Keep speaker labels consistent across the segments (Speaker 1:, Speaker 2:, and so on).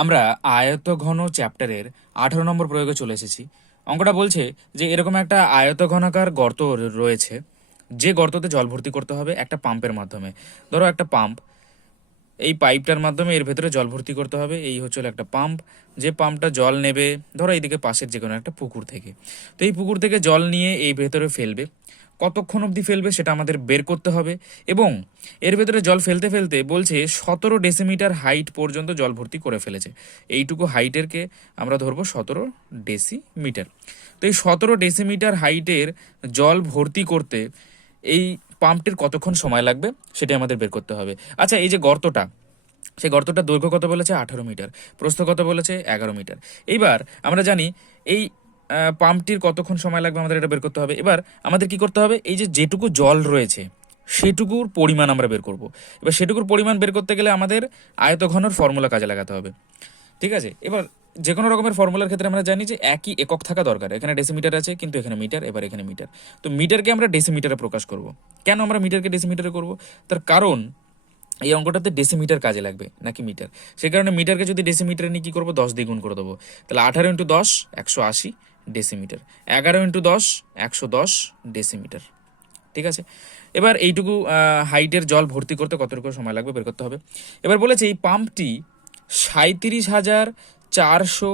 Speaker 1: আমরা আয়ত ঘন চ্যাপ্টারের আঠারো নম্বর প্রয়োগে চলে এসেছি। অঙ্কটা বলছে যে এরকম একটা আয়ত ঘনাকার গর্ত রয়েছে, যে গর্ততে জল ভর্তি করতে হবে একটা পাম্পের মাধ্যমে। ধরো একটা পাম্প, এই পাইপটার মাধ্যমে এর ভেতরে জল ভর্তি করতে হবে, এই হচ্ছে একটা পাম্প। যে পাম্পটা জল নেবে, ধরো এইদিকে পাশের যে কোনো একটা পুকুর থেকে। তো এই পুকুর থেকে জল নিয়ে এই ভেতরে ফেলবে। কতক্ষণ অবধি ফেলবে সেটা আমাদের বের করতে হবে এবং এর ভেতরে জল ফেলতে ফেলতে বলছে সতেরো ডেসিমিটার হাইট পর্যন্ত জল ভর্তি করে ফেলেছে। এইটুকু হাইটেরকে আমরা ধরবো সতেরো ডেসিমিটার। তো এই সতেরো ডেসিমিটার হাইটের জল ভর্তি করতে এই পাম্পটির কতক্ষণ সময় লাগবে সেটা আমাদের বের করতে হবে। আচ্ছা এই যে গর্তটা, সেই গর্তটা দৈর্ঘ্য কত বলেছে? আঠারো মিটার। প্রস্থ কত বলেছে? এগারো মিটার। এইবার আমরা জানি এই পাম্পটির কতক্ষণ সময় লাগবে আমাদের এটা বের করতে হবে। এবার আমাদের কি করতে হবে? এই যে যেটুকু জল রয়েছে, সেটুকুর পরিমাণ আমরা বের করব। এবার সেটুকুর পরিমাণ বের করতে গেলে আমাদের আয়তঘনর ফর্মুলা কাজে লাগাতে হবে। ঠিক আছে? এবার যে কোনো রকমের ফর্মুলার ক্ষেত্রে আমরা জানি যে একই একক থাকা দরকার। এখানে ডেসিমিটার আছে, কিন্তু এখানে মিটার এবার এখানে মিটার তো মিটারকে আমরা ডেসিমিটারে প্রকাশ করব। কেন আমরা মিটারকে ডেসিমিটারে করব? তার কারণ এই অঙ্কটাতে ডেসিমিটার কাজে লাগবে, নাকি মিটার সেই কারণে মিটারকে যদি ডেসিমিটারে নিয়ে কী করব? দশ দ্বিগুণ করে দেবো। তাহলে আঠারো ইন্টু দশ, একশো আশি। ডেসিমিটার। এগারো ইন্টু দশ, একশো দশ ডেসিমিটার। ঠিক আছে? এবার এইটুকু হাইটের জল ভর্তি করতে কতটুকু সময় লাগবে বের করতে হবে। এবার বলেছে এই পাম্পটি সাঁত্রিশ হাজার চারশো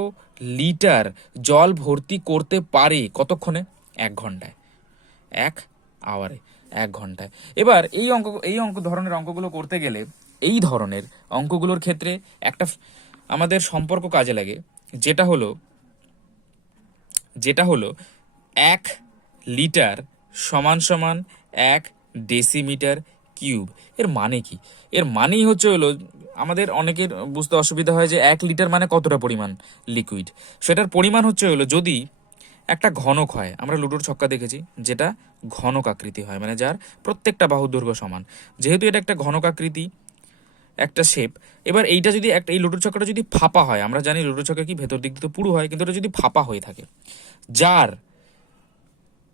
Speaker 1: লিটার জল ভর্তি করতে পারে কতক্ষণে? এক ঘন্টায়। এক আওয়ারে, এক ঘন্টায়। এবার এই অঙ্ক এই অঙ্ক, ধরনের অঙ্কগুলো করতে গেলে এই ধরনের অঙ্কগুলোর ক্ষেত্রে একটা আমাদের সম্পর্ক কাজে লাগে, যেটা হলো যেটা হলো এক লিটার সমান সমান এক ডেসিমিটার কিউব। এর মানে কি? এর মানেই হচ্ছে হলো, আমাদের অনেকের বুঝতে অসুবিধা হয় যে এক লিটার মানে কতটা পরিমাণ লিকুইড সেটার পরিমাণ হচ্ছে হলো যদি একটা ঘনক হয়, আমরা লুডোর ছক্কা দেখেছি, যেটা ঘনক আকৃতি হয় মানে যার প্রত্যেকটা বাহুর দৈর্ঘ্য সমান। যেহেতু এটা একটা ঘনক আকৃতি একটা শেপ এবার এইটা যদি একটা, এই লুডোর ছক্কাটা যদি ফাঁপা হয়, আমরা জানি লুডোর ছক্কা কি ভেতর দিক দিয়ে পুরু হয়, কিন্তু এটা যদি ফাঁপা হয়ে থাকে, যার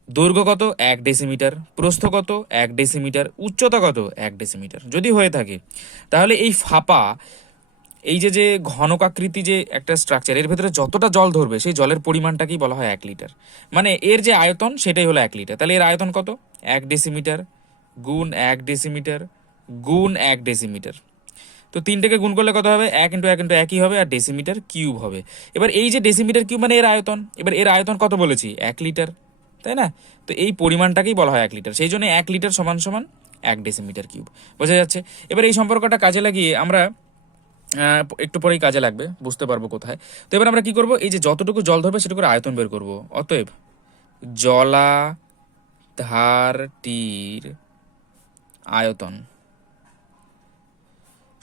Speaker 1: দৈর্ঘ্য কত এক ডেসিমিটার প্রস্থ কত এক ডেসিমিটার উচ্চতা কত এক ডেসিমিটার যদি হয়ে থাকে, তাহলে এই ফাঁপা, এই যে যে ঘনকাকৃতি যে একটা স্ট্রাকচার এর ভেতরে যতটা জল ধরবে, সেই জলের পরিমাণটাকেই বলা হয় এক লিটার মানে এর যে আয়তন, সেটাই হলো এক লিটার তাহলে এর আয়তন কত? এক ডেসিমিটার গুণ এক ডেসিমিটার গুণ এক ডেসিমিটার তো তিনটাকে গুণ করলে কত হবে? এক ইন্টু এক ইন্টু একই হবে আর ডেসিমিটার কিউব হবে। এবার এই যে ডেসিমিটার কিউব মানে এর আয়তন, এবার এর আয়তন কত বলেছি? এক লিটার তাই না? তো এই পরিমাণটাকেই বলা হয় এক লিটার সেই জন্য এক লিটার সমান সমান এক ডেসিমিটার কিউব বোঝা যাচ্ছে? এবার এই সম্পর্কটা কাজে লাগিয়ে আমরা একটু পরেই কাজে লাগবে, বুঝতে পারব কোথায়। তো এবার আমরা কি করব? এই যে যতটুকু জল ধরবে সেটুকুর আয়তন বের করব। অতএব জলা জলাধারটির আয়তন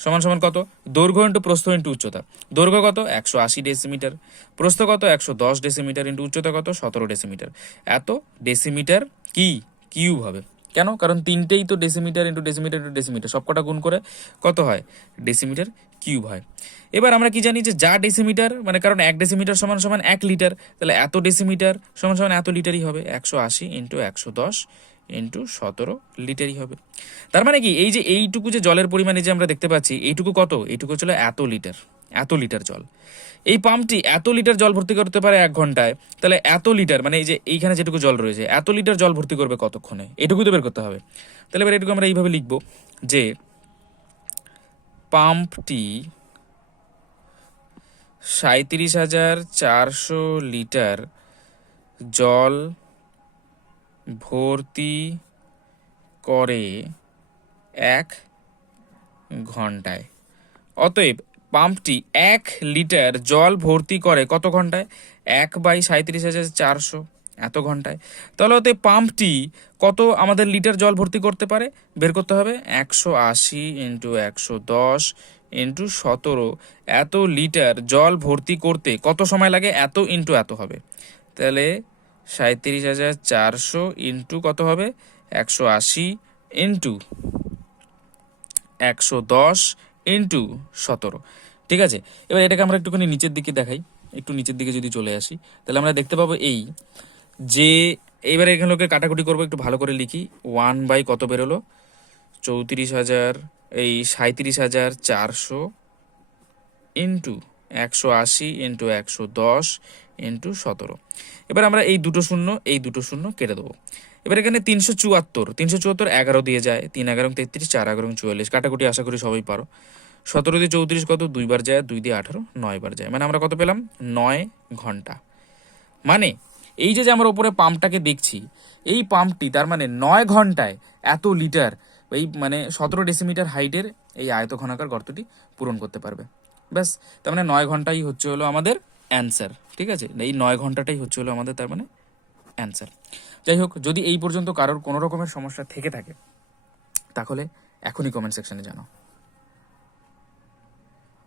Speaker 1: সমান সমান কত? দৈর্ঘ্য ইন্টু প্রস্থ ইন্টু উচ্চতা। দৈর্ঘ্য কত? একশো আশি ডেসিমিটার প্রস্থ কত? একশো দশ ডেসিমিটার ইন্টু উচ্চতা কত? সতেরো ডেসিমিটার এত ডেসিমিটার কি? কিউব হবে। কেন? কারণ তিনটেই তো decimetre into decimetre into decimetre সবকটা গুণ করে কত হয়? ডেসিমিটার কিউব হয়। এবার আমরা কি জানি যে যা ডেসিমিটার মানে কারণ এক ডেসিমিটার সমান সমান এক লিটার তাহলে এত ডেসিমিটার সমান সমান এত লিটারই হবে। একশো আশি ইন্টু একশো দশ ইন্টু সতেরো লিটারই হবে। তার মানে কি? এই যে এইটুকু যে জলের পরিমাণে যে আমরা দেখতে পাচ্ছি, এইটুকু কত? এইটুকু ছিল এত লিটার এত লিটার জল। এই পাম্পটি এত লিটার জল ভর্তি করতে পারে এক ঘন্টায়, তাহলে এত লিটার মানে এই যে এইখানে যেটুকু জল রয়েছে, এত লিটার জল ভর্তি করবে কতক্ষণে? এটুকুই তো বের করতে হবে। তাহলে এবার এটুকু আমরা এইভাবে লিখব যে পাম্পটি সাঁত্রিশ হাজার চারশো লিটার জল ভর্তি করে এক ঘন্টায়। অতএব পাম্পটি এক লিটার জল ভর্তি করে কত ঘন্টায়? এক বাই সাঁত্রিশ হাজার চারশো। এত ঘন্টায়। তাহলে অতএব পাম্পটি কত আমাদের লিটার জল ভর্তি করতে পারে? বের করতে হবে একশো আশি ইন্টু একশো দশ ইন্টু সতেরো। এত লিটার জল ভর্তি করতে কত সময় লাগে? এত ইন্টু এত হবে। তাহলে সাঁত্রিশ হাজার চারশো ইন্টু কত হবে? একশো আশি ইন্টু একশো দশ ইন্টু সতেরো। ঠিক আছে? এবার এটাকে আমরা একটুখানি নিচের দিকে দেখাই। একটু নিচের দিকে যদি চলে আসি, তাহলে আমরা দেখতে পাবো এই যে এবারে এখানে কাটাকুটি করব, একটু ভালো করে লিখি। ওয়ান বাই কত বেরোলো? চৌত্রিশ হাজার, এই সাঁত্রিশ হাজার চারশো ইন্টু একশো আশি ইন্টু একশো দশ ইন্টু সতেরো। এবার আমরা এই দুটো শূন্য, এই দুটো শূন্য কেটে দেবো। এবার এখানে তিনশো চুয়াত্তর তিনশো চুয়াত্তর এগারো দিয়ে যায়, তিন এগারো তেত্রিশ, চার এগারো চুয়াল্লিশ, কাটাকুটি আশা করি সবাই পারো। সতেরো দিয়ে চৌত্রিশ কত? দুইবার যায়, দুই দিয়ে আঠারো, নয় বার যায়। মানে আমরা কত পেলাম? নয় ঘণ্টা। মানে এই যে যে আমরা ওপরে পাম্পটাকে দেখছি, এই পাম্পটি তার মানে নয় ঘন্টায় এত লিটার, এই মানে সতেরো ডেসিমিটার হাইটের এই আয়তঘনাকার গর্তটি পূরণ করতে পারবে। ব্যাস, তার মানে নয় ঘন্টাই হচ্ছে হলো আমাদের অ্যান্সার ঠিক আছে? এই নয় ঘন্টাটাই হচ্ছে হলো আমাদের তার মানে অ্যান্সার যাই হোক, যদি এই পর্যন্ত কারোর কোনো রকমের সমস্যা থেকে থাকে, তাহলে এখনই কমেন্ট সেকশনে জানাও।